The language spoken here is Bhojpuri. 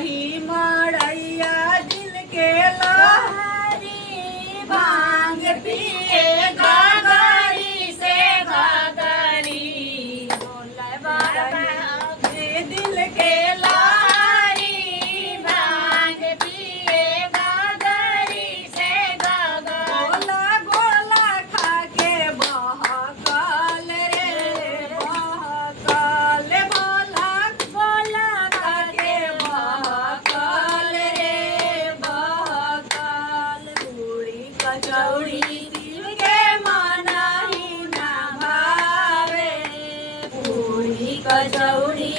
नाही मड़ैया दिल के लहरी भांग पिए घाघरी से घाघरी बोले बाबा दिल के लहरी भांग पिए घाघरी से घाघरी गोला गोला खा के बहकल रे बहकल बोला गोला खा के बहकल रे बहकल पूरी कचौड़ी दिल के मनाही ना भावे पूरी कचौड़ी